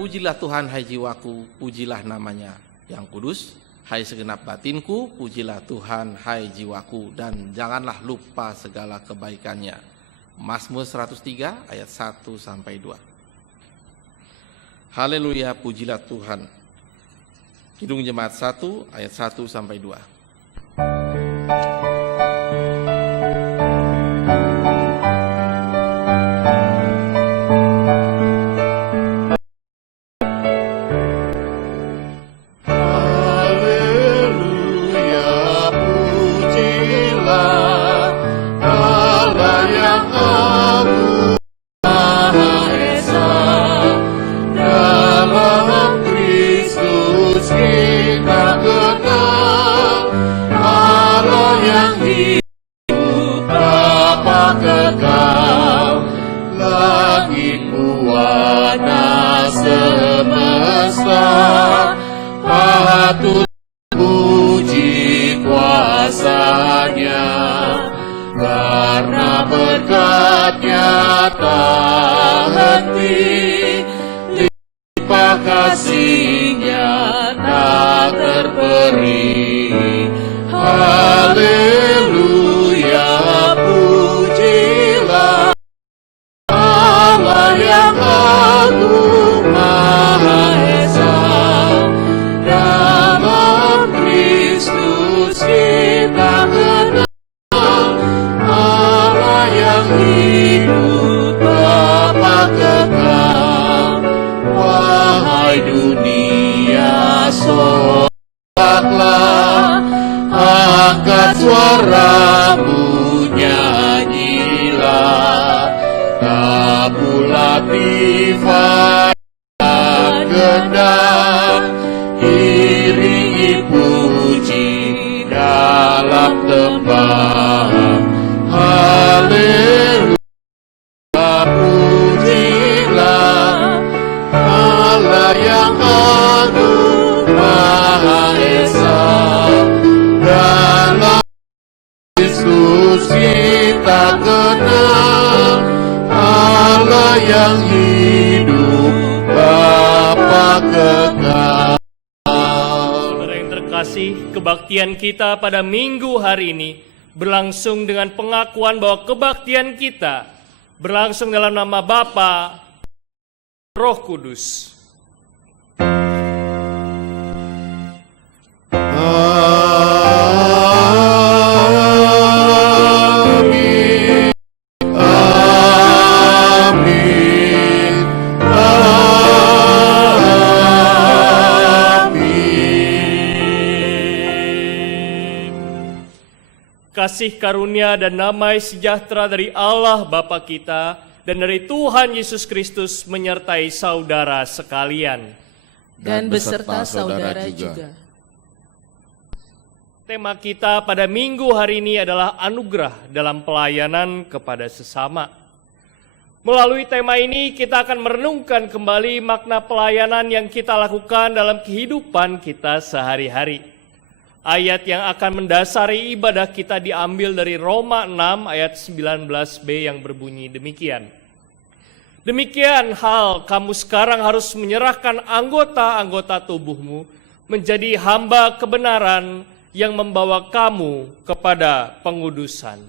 Pujilah Tuhan hai jiwaku, pujilah namanya yang kudus. Hai segenap batinku, pujilah Tuhan hai jiwaku, dan janganlah lupa segala kebaikannya. Mazmur 103 ayat 1-2. Haleluya, pujilah Tuhan. Kidung Jemaat 1 ayat 1-2. Kebaktian kita pada minggu hari ini berlangsung dengan pengakuan bahwa kebaktian kita berlangsung dalam nama Bapa, Roh Kudus. Kasih karunia dan damai sejahtera dari Allah Bapa kita dan dari Tuhan Yesus Kristus menyertai saudara sekalian. Dan beserta saudara juga. Tema kita pada minggu hari ini adalah anugerah dalam pelayanan kepada sesama. Melalui tema ini kita akan merenungkan kembali makna pelayanan yang kita lakukan dalam kehidupan kita sehari-hari. Ayat yang akan mendasari ibadah kita diambil dari Roma 6 ayat 19b yang berbunyi demikian. Demikian hal kamu sekarang harus menyerahkan anggota-anggota tubuhmu menjadi hamba kebenaran yang membawa kamu kepada pengudusan.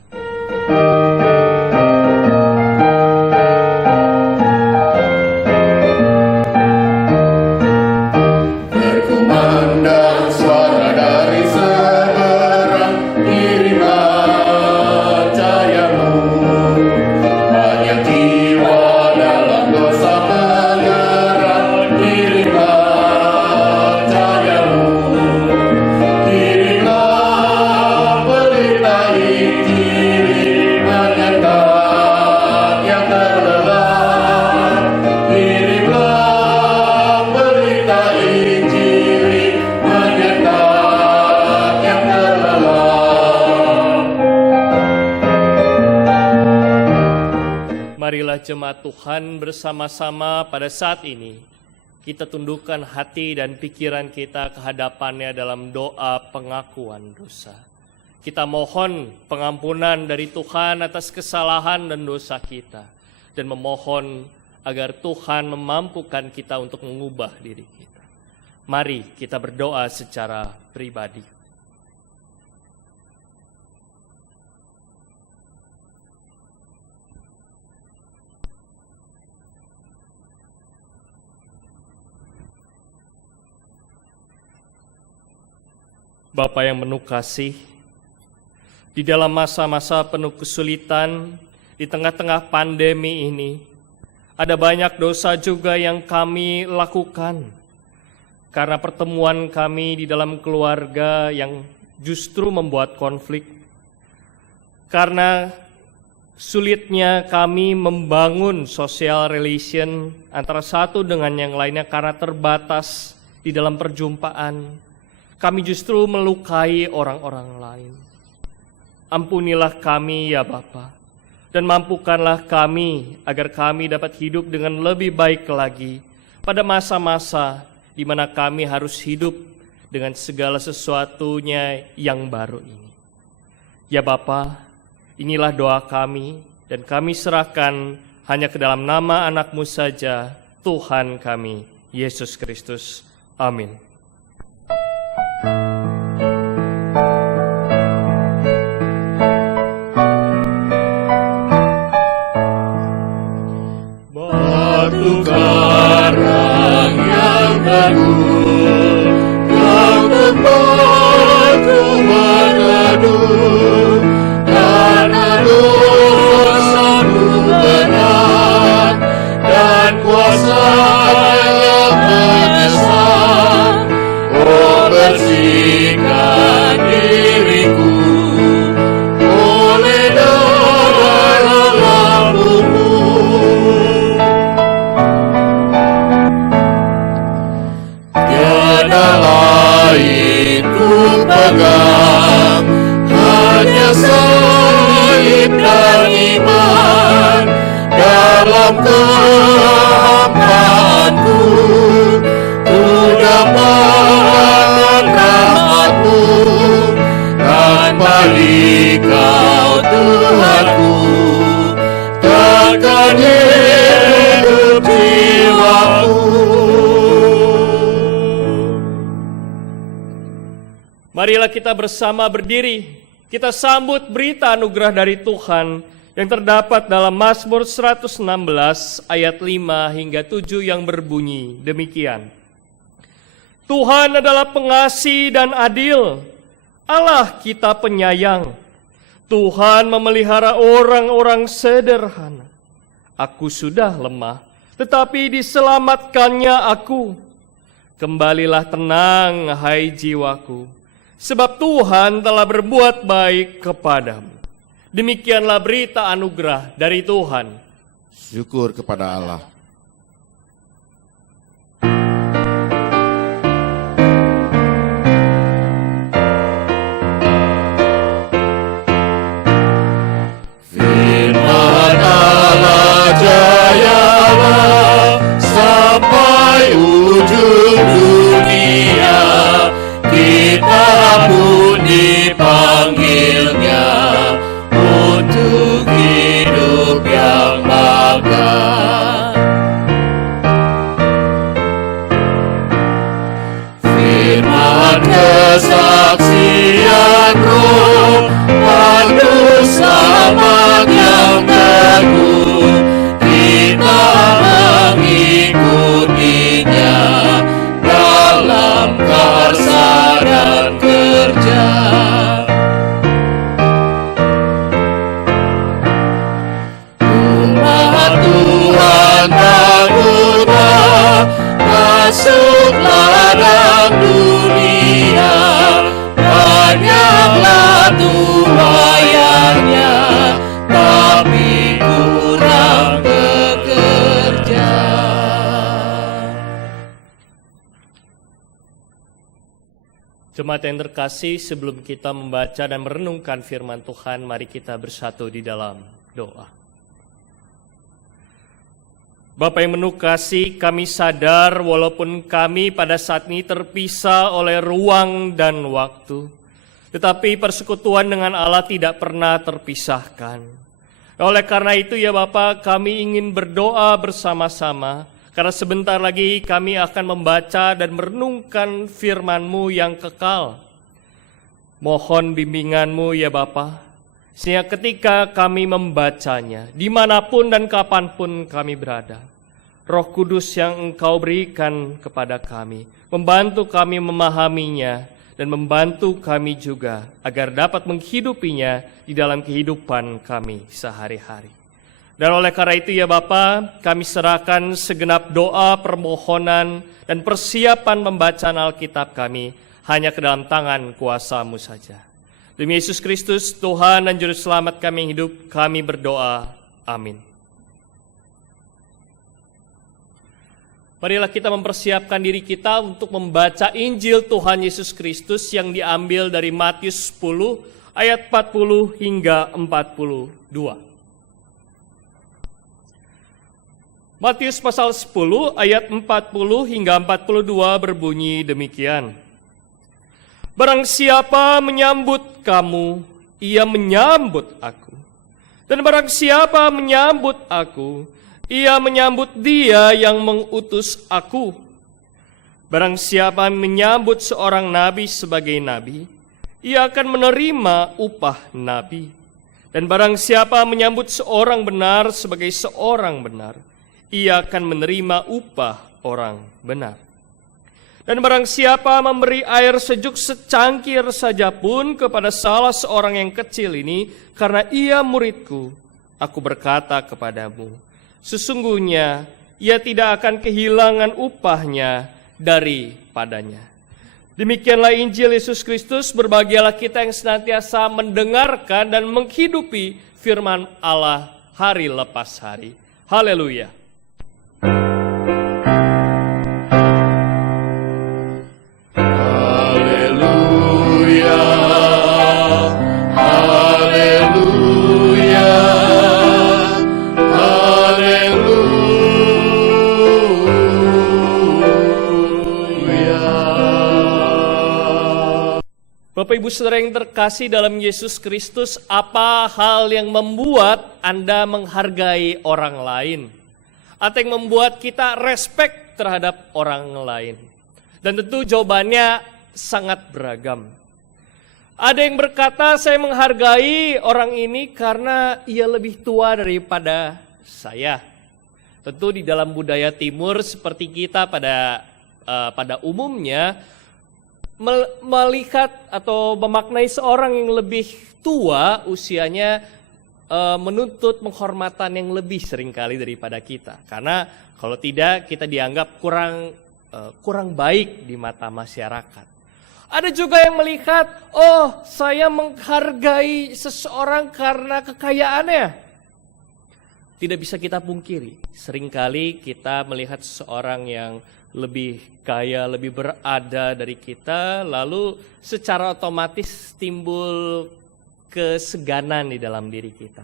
Marilah jemaat Tuhan bersama-sama pada saat ini kita tundukkan hati dan pikiran kita ke hadapannya dalam doa pengakuan dosa. Kita mohon pengampunan dari Tuhan atas kesalahan dan dosa kita dan memohon agar Tuhan memampukan kita untuk mengubah diri kita. Mari kita berdoa secara pribadi. Bapa yang penuh kasih, di dalam masa-masa penuh kesulitan, di tengah-tengah pandemi ini, ada banyak dosa juga yang kami lakukan. Karena pertemuan kami di dalam keluarga yang justru membuat konflik. Karena sulitnya kami membangun social relation antara satu dengan yang lainnya karena terbatas di dalam perjumpaan. Kami justru melukai orang-orang lain. Ampunilah kami ya Bapa, dan mampukanlah kami agar kami dapat hidup dengan lebih baik lagi pada masa-masa di mana kami harus hidup dengan segala sesuatunya yang baru ini. Ya Bapa, inilah doa kami, dan kami serahkan hanya ke dalam nama anak-Mu saja, Tuhan kami, Yesus Kristus. Amin. Batu karang yang teguh, yang tempatku meneduh, karena dosaku berat dan kuasa-Nya menyesal. Oh, bersihkan diriku oleh darah lambungmu. Tiada lain ku pegang, hanya salib dan iman. Dalam kehampaanku ku dapat rahmat-Mu. Tanpa Dikau Tuhanku, takkan hidup jiwaku. Marilah kita bersama berdiri, kita sambut berita anugerah dari Tuhan yang terdapat dalam Mazmur 116 ayat 5 hingga 7 yang berbunyi demikian. Tuhan adalah pengasih dan adil, Allah kita penyayang. Tuhan memelihara orang-orang sederhana. Aku sudah lemah, tetapi diselamatkannya aku. Kembalilah tenang, hai jiwaku, sebab Tuhan telah berbuat baik kepadamu. Demikianlah berita anugerah dari Tuhan. Syukur kepada Allah. Firman Allah jayalah sampai ujung dunia. Kita pun dipanggilnya untuk hidup yang makan. Firman kesaksian Roh, pandu selamat yang teguh, kita mengikutinya dalam karsa dan kerja. Umat Tuhan bangunlah, masuk ladang dunia, banyaklah tuaiannya, tapi kurang pekerja. Jemaat yang terkasih, sebelum kita membaca dan merenungkan firman Tuhan, mari kita bersatu di dalam doa. Bapa yang penuh kasih, kami sadar walaupun kami pada saat ini terpisah oleh ruang dan waktu, tetapi persekutuan dengan Allah tidak pernah terpisahkan. Oleh karena itu ya Bapa, kami ingin berdoa bersama-sama, karena sebentar lagi kami akan membaca dan merenungkan firman-Mu yang kekal. Mohon bimbingan-Mu ya Bapa, sehingga ketika kami membacanya, dimanapun dan kapanpun kami berada, Roh Kudus yang Engkau berikan kepada kami, membantu kami memahaminya, dan membantu kami juga agar dapat menghidupinya di dalam kehidupan kami sehari-hari. Dan oleh karena itu ya Bapa, kami serahkan segenap doa, permohonan, dan persiapan pembacaan Alkitab kami hanya ke dalam tangan kuasa-Mu saja. Demi Yesus Kristus, Tuhan dan Juru Selamat kami yang hidup, kami berdoa. Amin. Marilah kita mempersiapkan diri kita untuk membaca Injil Tuhan Yesus Kristus yang diambil dari Matius 10 ayat 40 hingga 42. Matius pasal 10 ayat 40 hingga 42 berbunyi demikian. Barang siapa menyambut kamu, ia menyambut aku. Dan barang siapa menyambut aku, ia menyambut Dia yang mengutus aku. Barang siapa menyambut seorang nabi sebagai nabi, ia akan menerima upah nabi. Dan barang siapa menyambut seorang benar sebagai seorang benar, ia akan menerima upah orang benar. Dan barang siapa memberi air sejuk secangkir saja pun kepada salah seorang yang kecil ini, karena ia muridku, aku berkata kepadamu, sesungguhnya ia tidak akan kehilangan upahnya daripadanya. Demikianlah Injil Yesus Kristus. Berbahagialah kita yang senantiasa mendengarkan dan menghidupi firman Allah hari lepas hari. Haleluya. Bapak Ibu Saudara yang terkasih dalam Yesus Kristus, apa hal yang membuat Anda menghargai orang lain? Atau yang membuat kita respect terhadap orang lain? Dan tentu jawabannya sangat beragam. Ada yang berkata, saya menghargai orang ini karena ia lebih tua daripada saya. Tentu di dalam budaya timur seperti kita pada umumnya, melihat atau memaknai seorang yang lebih tua usianya menuntut penghormatan yang lebih seringkali daripada kita. Karena kalau tidak kita dianggap kurang baik di mata masyarakat. Ada juga yang melihat, oh saya menghargai seseorang karena kekayaannya. Tidak bisa kita pungkiri, seringkali kita melihat seseorang yang lebih kaya, lebih berada dari kita, lalu secara otomatis timbul keseganan di dalam diri kita.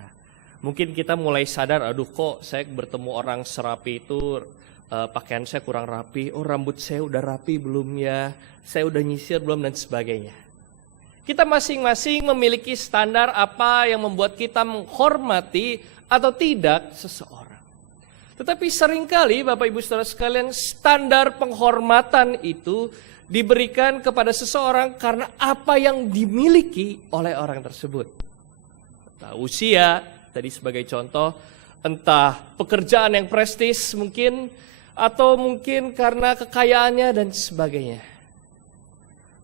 Mungkin kita mulai sadar, aduh kok saya bertemu orang serapi itu, pakaian saya kurang rapi, oh rambut saya udah rapi belum ya, saya udah nyisir belum dan sebagainya. Kita masing-masing memiliki standar apa yang membuat kita menghormati atau tidak seseorang. Tetapi seringkali Bapak Ibu Saudara sekalian, standar penghormatan itu diberikan kepada seseorang karena apa yang dimiliki oleh orang tersebut. Entah usia, tadi sebagai contoh, entah pekerjaan yang prestis mungkin, atau mungkin karena kekayaannya dan sebagainya.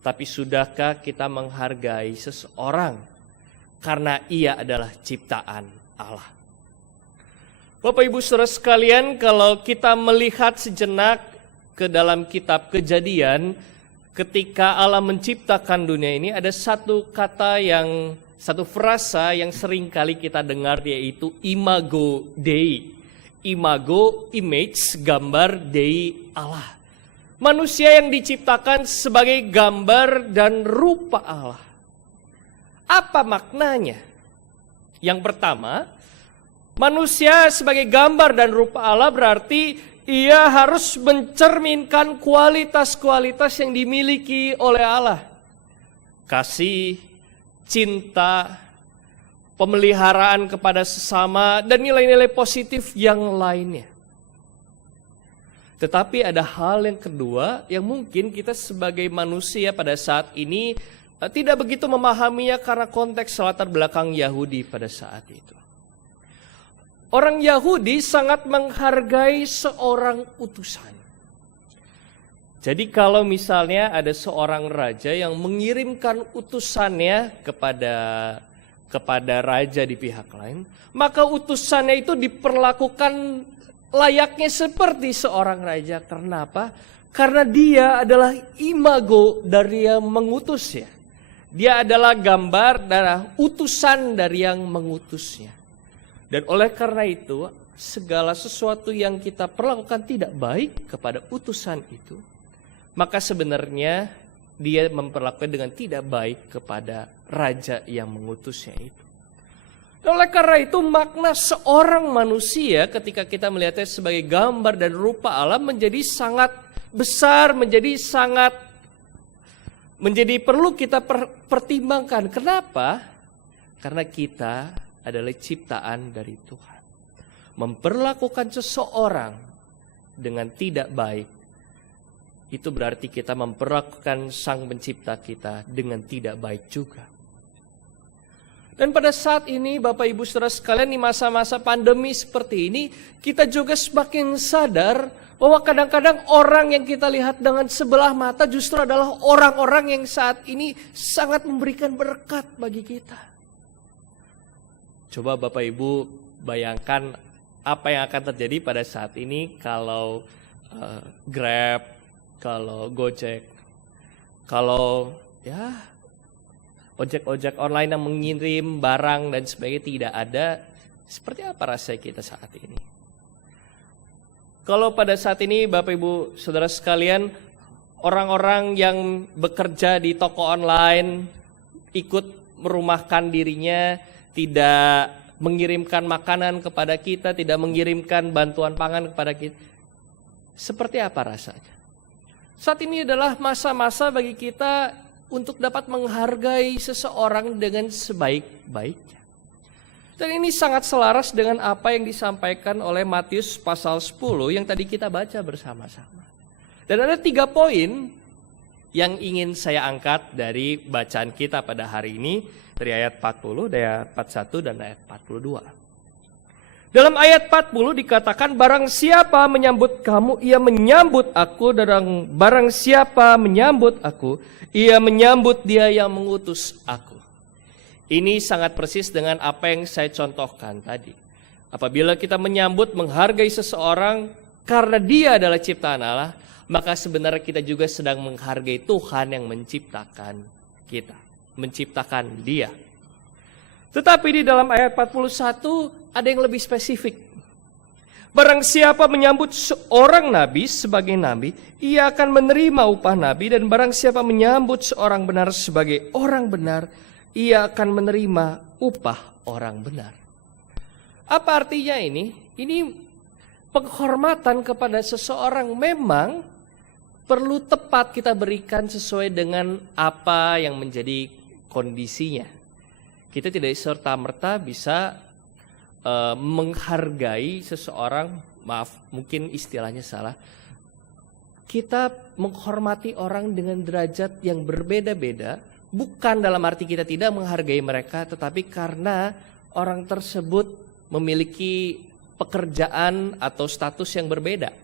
Tapi sudahkah kita menghargai seseorang karena ia adalah ciptaan Allah? Bapak Ibu Saudara sekalian, kalau kita melihat sejenak ke dalam kitab Kejadian, ketika Allah menciptakan dunia ini, ada satu frasa yang sering kali kita dengar, yaitu imago Dei. Imago, image, gambar Dei Allah. Manusia yang diciptakan sebagai gambar dan rupa Allah. Apa maknanya? Yang pertama, manusia sebagai gambar dan rupa Allah berarti ia harus mencerminkan kualitas-kualitas yang dimiliki oleh Allah. Kasih, cinta, pemeliharaan kepada sesama, dan nilai-nilai positif yang lainnya. Tetapi ada hal yang kedua yang mungkin kita sebagai manusia pada saat ini tidak begitu memahaminya karena konteks latar belakang Yahudi pada saat itu. Orang Yahudi sangat menghargai seorang utusan. Jadi kalau misalnya ada seorang raja yang mengirimkan utusannya kepada raja di pihak lain, maka utusannya itu diperlakukan layaknya seperti seorang raja. Karena apa? Karena dia adalah imago dari yang mengutusnya. Dia adalah gambar dan utusan dari yang mengutusnya. Dan oleh karena itu, segala sesuatu yang kita perlakukan tidak baik kepada utusan itu, maka sebenarnya dia memperlakukan dengan tidak baik kepada raja yang mengutusnya itu. Oleh karena itu, makna seorang manusia ketika kita melihatnya sebagai gambar dan rupa Allah menjadi sangat besar, menjadi perlu kita pertimbangkan. Kenapa? Karena kita adalah ciptaan dari Tuhan. Memperlakukan seseorang dengan tidak baik, itu berarti kita memperlakukan Sang Pencipta kita dengan tidak baik juga. Dan pada saat ini Bapak Ibu Saudara sekalian, di masa-masa pandemi seperti ini, kita juga semakin sadar bahwa kadang-kadang orang yang kita lihat dengan sebelah mata justru adalah orang-orang yang saat ini sangat memberikan berkat bagi kita. Coba Bapak Ibu bayangkan apa yang akan terjadi pada saat ini kalau Grab, kalau Gojek, kalau ojek-ojek online yang mengirim barang dan sebagainya tidak ada, seperti apa rasa kita saat ini? Kalau pada saat ini Bapak Ibu Saudara sekalian, orang-orang yang bekerja di toko online ikut merumahkan dirinya, tidak mengirimkan makanan kepada kita, tidak mengirimkan bantuan pangan kepada kita, seperti apa rasanya? Saat ini adalah masa-masa bagi kita untuk dapat menghargai seseorang dengan sebaik-baiknya. Dan ini sangat selaras dengan apa yang disampaikan oleh Matius pasal 10 yang tadi kita baca bersama-sama. Dan ada 3 poin yang ingin saya angkat dari bacaan kita pada hari ini, dari ayat 40, dari ayat 41 dan ayat 42. Dalam ayat 40 dikatakan, barang siapa menyambut kamu, ia menyambut aku, dan barang siapa menyambut aku, ia menyambut dia yang mengutus aku. Ini sangat persis dengan apa yang saya contohkan tadi. Apabila kita menyambut, menghargai seseorang karena dia adalah ciptaan Allah, maka sebenarnya kita juga sedang menghargai Tuhan yang menciptakan kita, menciptakan dia. Tetapi di dalam ayat 41 ada yang lebih spesifik. Barang siapa menyambut seorang nabi sebagai nabi, ia akan menerima upah nabi, dan barang siapa menyambut seorang benar sebagai orang benar, ia akan menerima upah orang benar. Apa artinya ini? Ini penghormatan kepada seseorang memang perlu tepat kita berikan sesuai dengan apa yang menjadi kondisinya. Kita tidak serta-merta bisa menghargai seseorang, maaf mungkin istilahnya salah. Kita menghormati orang dengan derajat yang berbeda-beda, bukan dalam arti kita tidak menghargai mereka, tetapi karena orang tersebut memiliki pekerjaan atau status yang berbeda.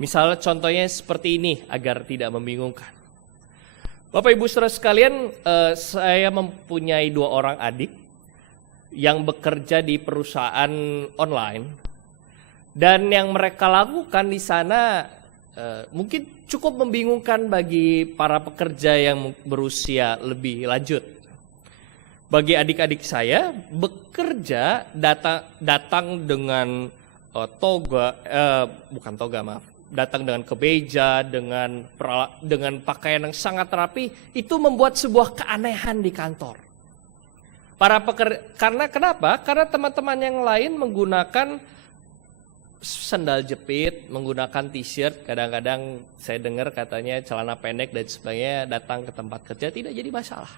Misalnya contohnya seperti ini agar tidak membingungkan. Bapak Ibu Saudara sekalian, saya mempunyai 2 orang adik yang bekerja di perusahaan online, dan yang mereka lakukan di sana mungkin cukup membingungkan bagi para pekerja yang berusia lebih lanjut. Bagi adik-adik saya, bekerja datang dengan datang dengan kemeja, dengan pakaian yang sangat rapi, itu membuat sebuah keanehan di kantor. Karena kenapa? Karena teman-teman yang lain menggunakan sandal jepit, menggunakan t-shirt, kadang-kadang saya dengar katanya celana pendek dan sebagainya, datang ke tempat kerja tidak jadi masalah.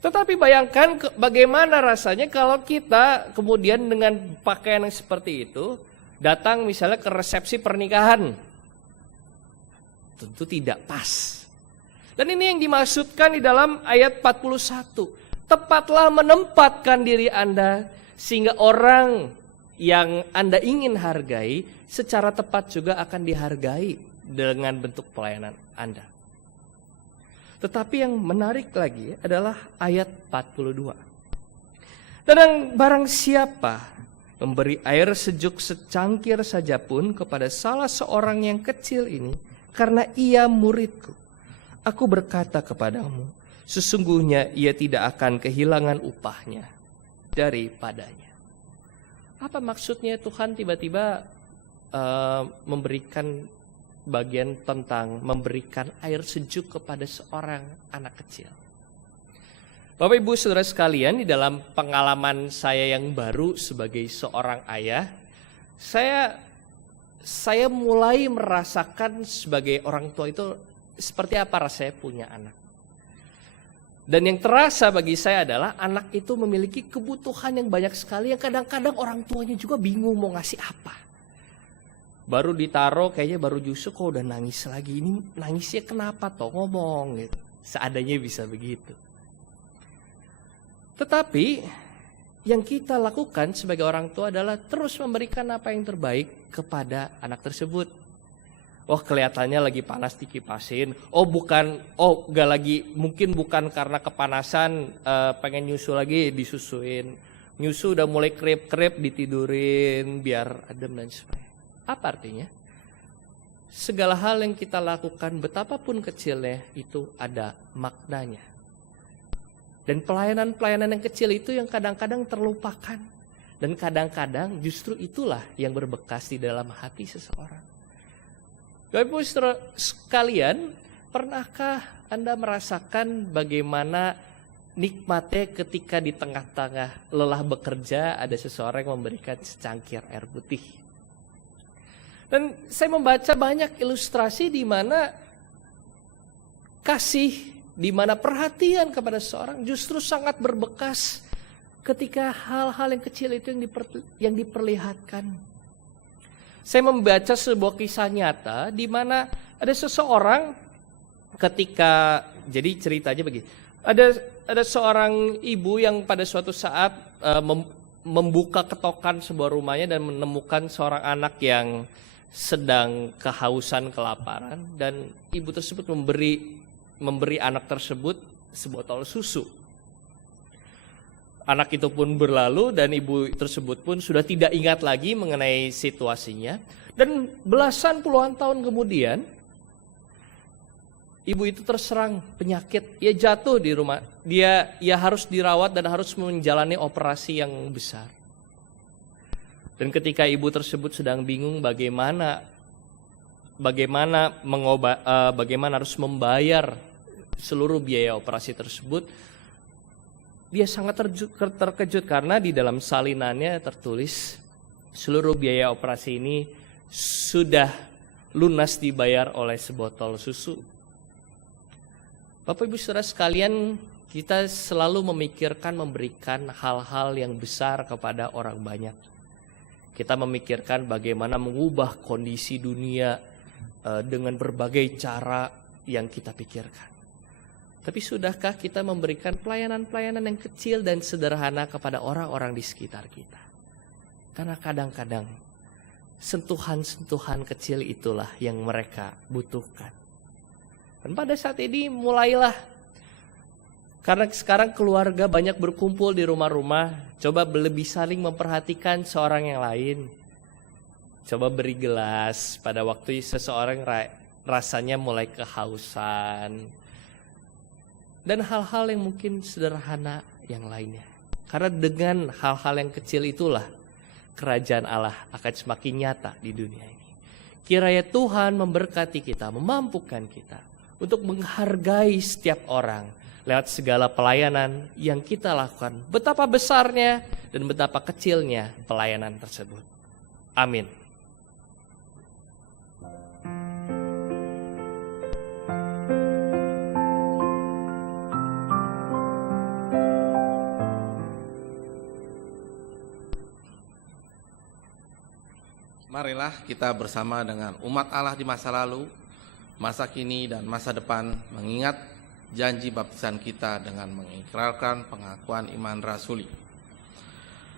Tetapi bayangkan bagaimana rasanya kalau kita kemudian dengan pakaian yang seperti itu datang misalnya ke resepsi pernikahan. Tentu tidak pas. Dan ini yang dimaksudkan di dalam ayat 41. Tepatlah menempatkan diri Anda sehingga orang yang Anda ingin hargai secara tepat juga akan dihargai dengan bentuk pelayanan Anda. Tetapi yang menarik lagi adalah ayat 42. Dan barang siapa memberi air sejuk secangkir saja pun kepada salah seorang yang kecil ini, karena ia muridku, aku berkata kepadamu, sesungguhnya ia tidak akan kehilangan upahnya daripadanya. Apa maksudnya Tuhan tiba-tiba memberikan bagian tentang memberikan air sejuk kepada seorang anak kecil? Bapak Ibu Saudara sekalian, di dalam pengalaman saya yang baru sebagai seorang ayah, saya mulai merasakan sebagai orang tua itu seperti apa rasanya punya anak. Dan yang terasa bagi saya adalah anak itu memiliki kebutuhan yang banyak sekali yang kadang-kadang orang tuanya juga bingung mau ngasih apa. Baru ditaruh kayaknya baru justru kok udah nangis lagi. Ini nangisnya kenapa toh, ngomong gitu. Seadanya bisa begitu. Tetapi yang kita lakukan sebagai orang tua adalah terus memberikan apa yang terbaik kepada anak tersebut. Oh kelihatannya lagi panas dikipasin. Gak lagi, mungkin bukan karena kepanasan pengen nyusu lagi disusuin. Nyusu udah mulai krep-krep ditidurin biar adem dan sebagainya. Apa artinya? Segala hal yang kita lakukan betapapun kecilnya itu ada maknanya. Dan pelayanan-pelayanan yang kecil itu yang kadang-kadang terlupakan. Dan kadang-kadang justru itulah yang berbekas di dalam hati seseorang. Bapak Ibu Saudara sekalian, pernahkah Anda merasakan bagaimana nikmatnya ketika di tengah-tengah lelah bekerja ada seseorang yang memberikan secangkir air putih? Dan saya membaca banyak ilustrasi di mana kasih, di mana perhatian kepada seseorang justru sangat berbekas ketika hal-hal yang kecil itu yang diperlihatkan. Saya membaca sebuah kisah nyata di mana ada seseorang ketika, jadi ceritanya begini, ada seorang ibu yang pada suatu saat membuka ketokan sebuah rumahnya dan menemukan seorang anak yang sedang kehausan, kelaparan, dan ibu tersebut memberi anak tersebut sebotol susu. Anak itu pun berlalu dan ibu tersebut pun sudah tidak ingat lagi mengenai situasinya. Dan belasan puluhan tahun kemudian ibu itu terserang penyakit. Ia jatuh di rumah. Dia harus dirawat dan harus menjalani operasi yang besar. Dan ketika ibu tersebut sedang bingung bagaimana harus membayar seluruh biaya operasi tersebut, dia sangat terkejut karena di dalam salinannya tertulis seluruh biaya operasi ini sudah lunas dibayar oleh sebotol susu. Bapak Ibu Saudara sekalian, kita selalu memikirkan memberikan hal-hal yang besar kepada orang banyak. Kita memikirkan bagaimana mengubah kondisi dunia dengan berbagai cara yang kita pikirkan. Tapi sudahkah kita memberikan pelayanan-pelayanan yang kecil dan sederhana kepada orang-orang di sekitar kita? Karena kadang-kadang sentuhan-sentuhan kecil itulah yang mereka butuhkan. Dan pada saat ini mulailah, karena sekarang keluarga banyak berkumpul di rumah-rumah, coba lebih saling memperhatikan seorang yang lain. Coba beri gelas pada waktu seseorang rasanya mulai kehausan. Dan hal-hal yang mungkin sederhana yang lainnya. Karena dengan hal-hal yang kecil itulah kerajaan Allah akan semakin nyata di dunia ini. Kiranya Tuhan memberkati kita, memampukan kita untuk menghargai setiap orang lewat segala pelayanan yang kita lakukan. Betapa besarnya dan betapa kecilnya pelayanan tersebut. Amin. Marilah kita bersama dengan umat Allah di masa lalu, masa kini, dan masa depan mengingat janji baptisan kita dengan mengikrarkan pengakuan iman rasuli.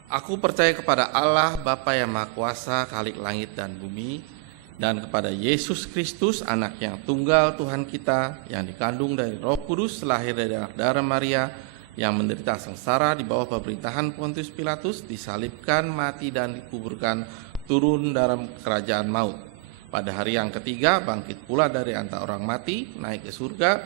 Aku percaya kepada Allah Bapa yang Maha Kuasa, Khalik langit dan bumi, dan kepada Yesus Kristus, anak yang tunggal Tuhan kita, yang dikandung dari Roh Kudus, lahir dari anak darah Maria, yang menderita sengsara di bawah pemerintahan Pontius Pilatus, disalibkan, mati, dan dikuburkan, turun dalam kerajaan maut. Pada hari yang ketiga bangkit pula dari antara orang mati, naik ke surga,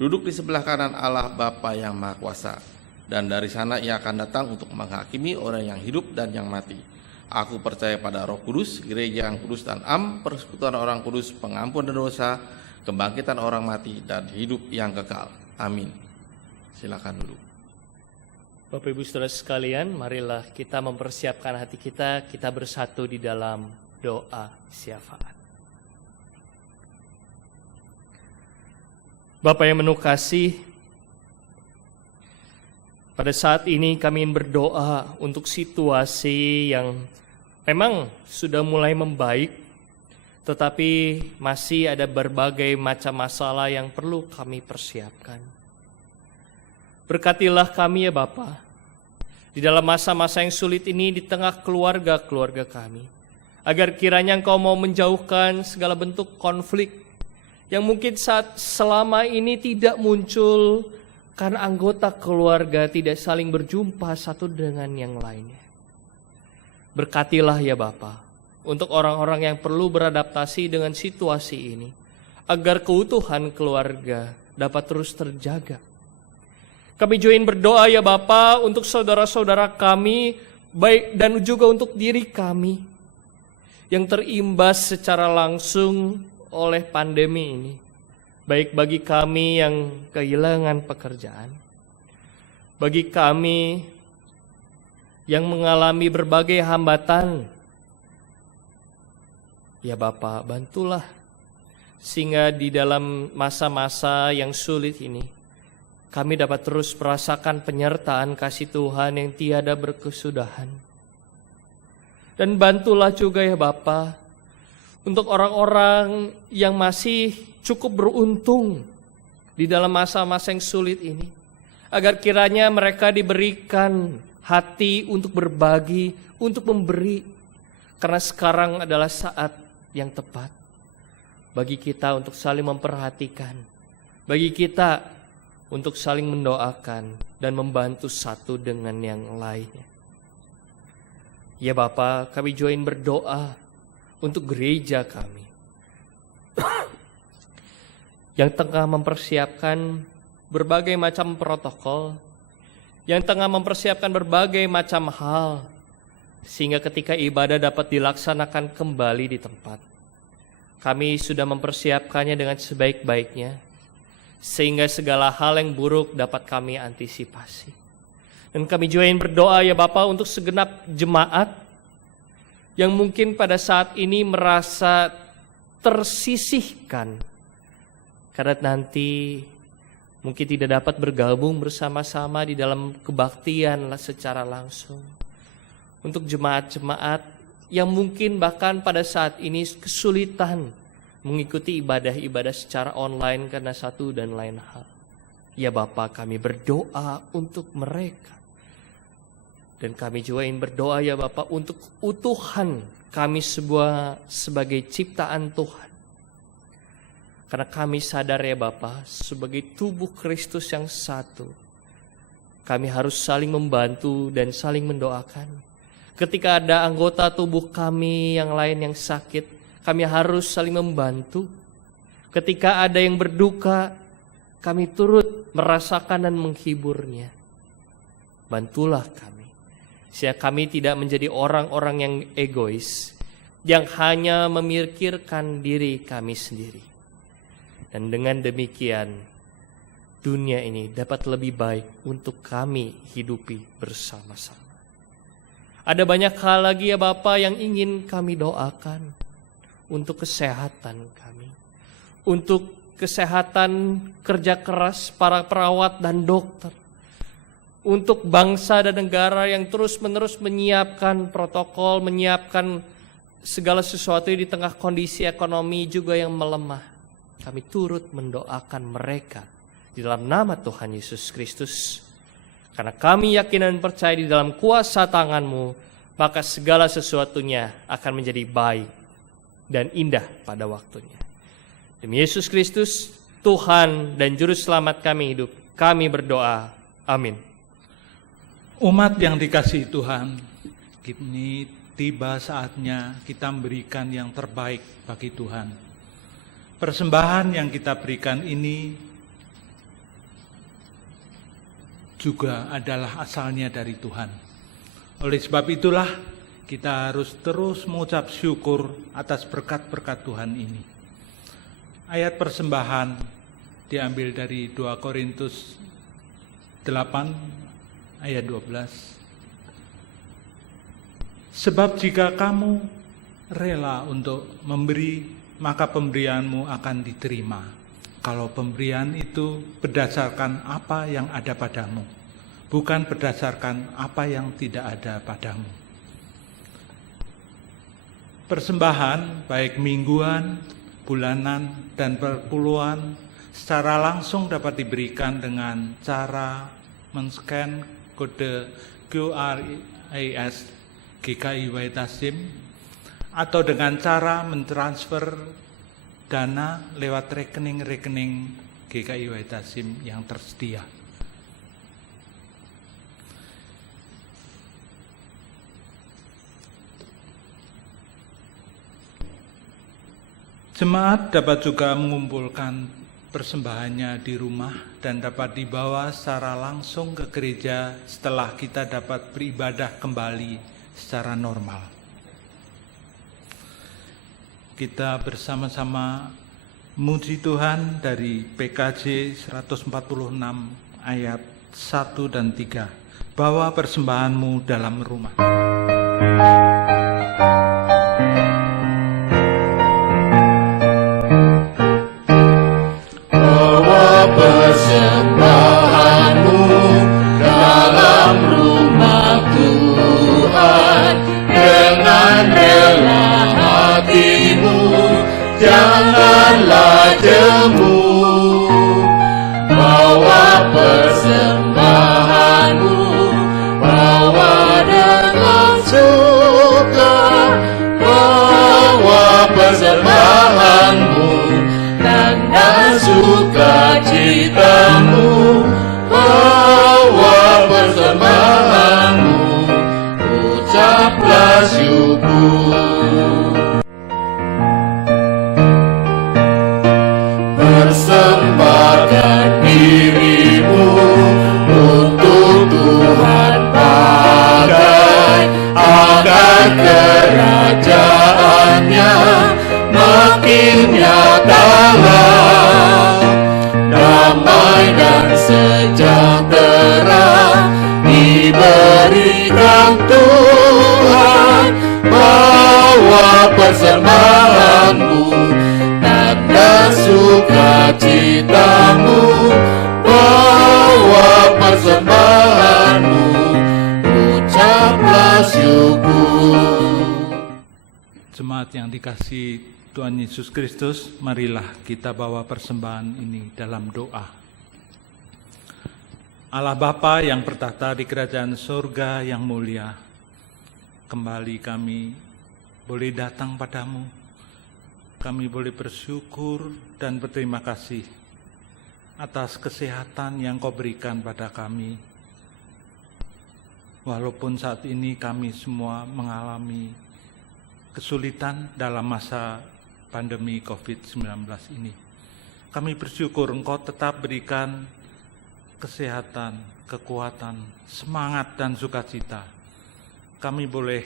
duduk di sebelah kanan Allah Bapa yang Maha Kuasa. Dan dari sana ia akan datang untuk menghakimi orang yang hidup dan yang mati. Aku percaya pada Roh Kudus, gereja yang kudus dan persekutuan orang kudus, pengampunan dosa, kebangkitan orang mati, dan hidup yang kekal. Amin. Silakan dulu. Bapak Ibu Saudara sekalian, marilah kita mempersiapkan hati kita bersatu di dalam doa syafaat. Bapa yang penuh kasih, pada saat ini kami ingin berdoa untuk situasi yang memang sudah mulai membaik, tetapi masih ada berbagai macam masalah yang perlu kami persiapkan. Berkatilah kami ya Bapa, di dalam masa-masa yang sulit ini di tengah keluarga-keluarga kami, agar kiranya Engkau mau menjauhkan segala bentuk konflik yang mungkin selama ini tidak muncul karena anggota keluarga tidak saling berjumpa satu dengan yang lainnya. Berkatilah ya Bapa, untuk orang-orang yang perlu beradaptasi dengan situasi ini, agar keutuhan keluarga dapat terus terjaga. Kami join berdoa ya Bapa untuk saudara-saudara kami, baik dan juga untuk diri kami yang terimbas secara langsung oleh pandemi ini. Baik bagi kami yang kehilangan pekerjaan, bagi kami yang mengalami berbagai hambatan. Ya Bapa, bantulah sehingga di dalam masa-masa yang sulit ini kami dapat terus merasakan penyertaan kasih Tuhan yang tiada berkesudahan. Dan bantulah juga ya Bapa untuk orang-orang yang masih cukup beruntung di dalam masa-masa yang sulit ini, agar kiranya mereka diberikan hati untuk berbagi, untuk memberi, karena sekarang adalah saat yang tepat bagi kita untuk saling memperhatikan, bagi kita untuk saling mendoakan dan membantu satu dengan yang lainnya. Ya Bapa, kami join berdoa untuk gereja kami yang tengah mempersiapkan berbagai macam protokol, yang tengah mempersiapkan berbagai macam hal, sehingga ketika ibadah dapat dilaksanakan kembali di tempat. Kami sudah mempersiapkannya dengan sebaik-baiknya, sehingga segala hal yang buruk dapat kami antisipasi. Dan kami join berdoa ya Bapa untuk segenap jemaat yang mungkin pada saat ini merasa tersisihkan karena nanti mungkin tidak dapat bergabung bersama-sama di dalam kebaktian secara langsung. Untuk jemaat-jemaat yang mungkin bahkan pada saat ini kesulitan mengikuti ibadah-ibadah secara online karena satu dan lain hal. Ya Bapa, kami berdoa untuk mereka. Dan kami juga ingin berdoa ya Bapa untuk utuhan kami sebagai ciptaan Tuhan. Karena kami sadar ya Bapa, sebagai tubuh Kristus yang satu, kami harus saling membantu dan saling mendoakan. Ketika ada anggota tubuh kami yang lain yang sakit, kami harus saling membantu. Ketika ada yang berduka, kami turut merasakan dan menghiburnya. Bantulah kami, sehingga kami tidak menjadi orang-orang yang egois, yang hanya memikirkan diri kami sendiri. Dan dengan demikian, dunia ini dapat lebih baik untuk kami hidupi bersama-sama. Ada banyak hal lagi ya Bapa yang ingin kami doakan. Untuk kesehatan kami, untuk kesehatan kerja keras para perawat dan dokter, untuk bangsa dan negara yang terus-menerus menyiapkan protokol, menyiapkan segala sesuatu di tengah kondisi ekonomi juga yang melemah, kami turut mendoakan mereka di dalam nama Tuhan Yesus Kristus. Karena kami yakin dan percaya di dalam kuasa tangan-Mu, maka segala sesuatunya akan menjadi baik dan indah pada waktunya. Demi Yesus Kristus, Tuhan dan Juru Selamat kami hidup, kami berdoa. Amin. Umat yang dikasihi Tuhan, kini tiba saatnya kita memberikan yang terbaik bagi Tuhan. Persembahan yang kita berikan ini juga adalah asalnya dari Tuhan. Oleh sebab itulah kita harus terus mengucap syukur atas berkat-berkat Tuhan ini. Ayat persembahan diambil dari 2 Korintus 8 ayat 12. Sebab jika kamu rela untuk memberi, maka pemberianmu akan diterima. Kalau pemberian itu berdasarkan apa yang ada padamu, bukan berdasarkan apa yang tidak ada padamu. Persembahan baik mingguan, bulanan, dan perpuluhan secara langsung dapat diberikan dengan cara men-scan kode QRIS GKI Wahid-Hasim atau dengan cara mentransfer dana lewat rekening-rekening GKI Wahid-Hasim yang tersedia. Jemaat dapat juga mengumpulkan persembahannya di rumah dan dapat dibawa secara langsung ke gereja setelah kita dapat beribadah kembali secara normal. Kita bersama-sama muji Tuhan dari PKJ 146 ayat 1 dan 3. Bawa persembahanmu dalam rumah. Persembahanmu dalam rumah Tuhan, dengan rela hatimu, janganlah jemu. Bawa persembahanmu, bawa dengan suka. Bawa persembahanmu, tanda sukacitamu. Bawa persembahanmu, ucaplah syukur. Persembahkan dirimu untuk Tuhan pakai, agar kerajaannya makin nyatalah. Damai dan sejahtera diberikan Tuhan. Bawa persembahanmu, tanda sukacitamu. Bawa persembahanmu, ucaplah syukur. Jemaat yang dikasihi Tuhan Yesus Kristus, marilah kita bawa persembahan ini dalam doa. Allah Bapa yang bertahta di kerajaan surga yang mulia, kembali kami boleh datang padamu. Kami boleh bersyukur dan berterima kasih atas kesehatan yang Kau berikan pada kami. Walaupun saat ini kami semua mengalami kesulitan dalam masa pandemi COVID-19 ini, kami bersyukur Engkau tetap berikan kesehatan, kekuatan, semangat, dan sukacita. Kami boleh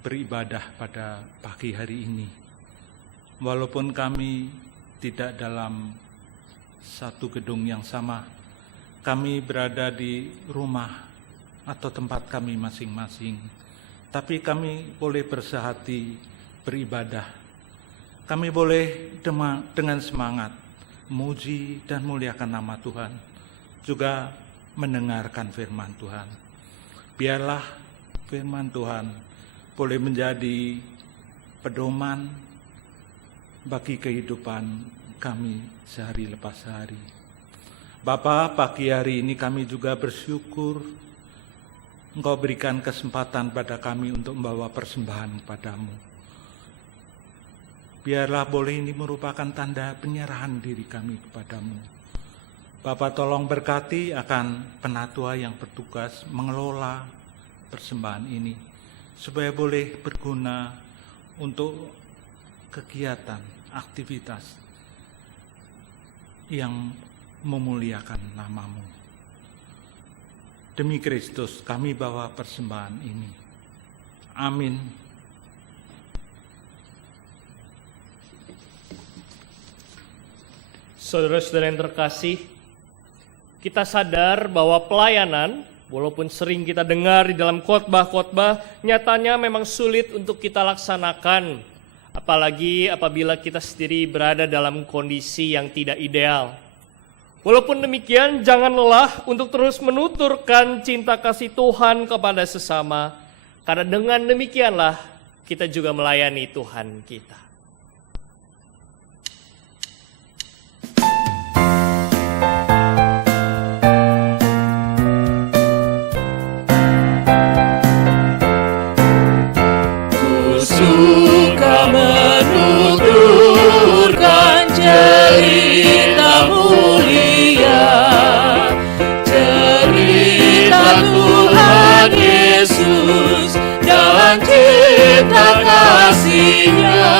beribadah pada pagi hari ini. Walaupun kami tidak dalam satu gedung yang sama, kami berada di rumah atau tempat kami masing-masing, tapi kami boleh bersehati beribadah. Kami boleh dengan semangat memuji dan muliakan nama Tuhan, juga mendengarkan firman Tuhan. Biarlah firman Tuhan boleh menjadi pedoman bagi kehidupan kami sehari lepas hari. Bapa, pagi hari ini kami juga bersyukur Engkau berikan kesempatan pada kami untuk membawa persembahan padamu. Biarlah boleh ini merupakan tanda penyerahan diri kami kepadamu. Bapa, tolong berkati akan penatua yang bertugas mengelola persembahan ini, supaya boleh berguna untuk kegiatan, aktivitas yang memuliakan namamu. Demi Kristus kami bawa persembahan ini. Amin. Saudara-saudara yang terkasih, kita sadar bahwa pelayanan, walaupun sering kita dengar di dalam khotbah-khotbah, nyatanya memang sulit untuk kita laksanakan, apalagi apabila kita sendiri berada dalam kondisi yang tidak ideal. Walaupun demikian, jangan lelah untuk terus menuturkan cinta kasih Tuhan kepada sesama, karena dengan demikianlah kita juga melayani Tuhan kita. Suka menuturkan cerita mulia, cerita Tuhan Yesus dan cinta kasih-Nya.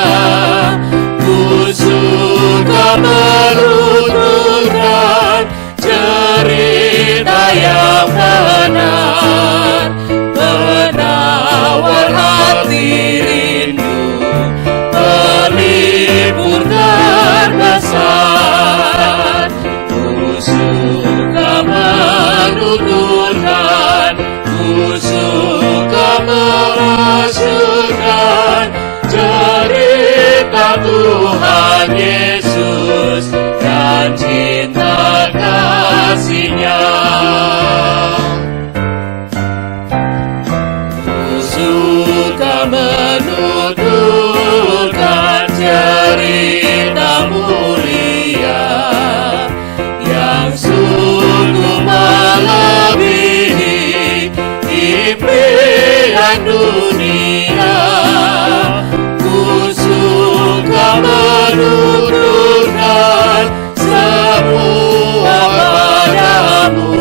Ku suka menuturkan cerita yang benar, penawar hati, Tuhan Yesus dan cinta kasih-Nya. Ku suka menuturkan cerita mulia yang sungguh melebihi impian dunia. Menuturkan semua padamu,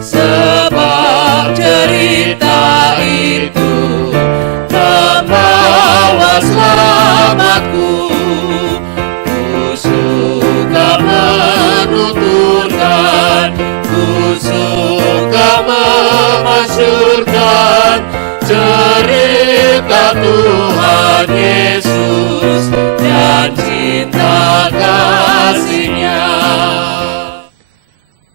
sebab cerita itu membawa selamatku. Ku suka menuturkan, ku suka memasyurkan cerita Tuhan Yesus dan cinta kasih-Nya.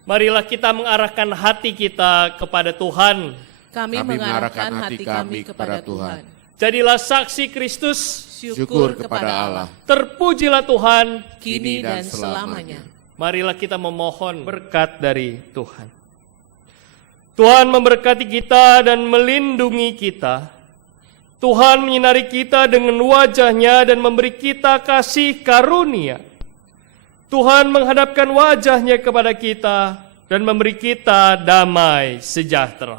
Marilah kita mengarahkan hati kita kepada Tuhan. Kami mengarahkan hati kami kepada Tuhan. Jadilah saksi Kristus. Syukur kepada Allah. Terpujilah Tuhan Kini dan selamanya. Marilah kita memohon berkat dari Tuhan. Tuhan memberkati kita dan melindungi kita. Tuhan menyinari kita dengan wajah-Nya dan memberi kita kasih karunia. Tuhan menghadapkan wajah-Nya kepada kita dan memberi kita damai sejahtera.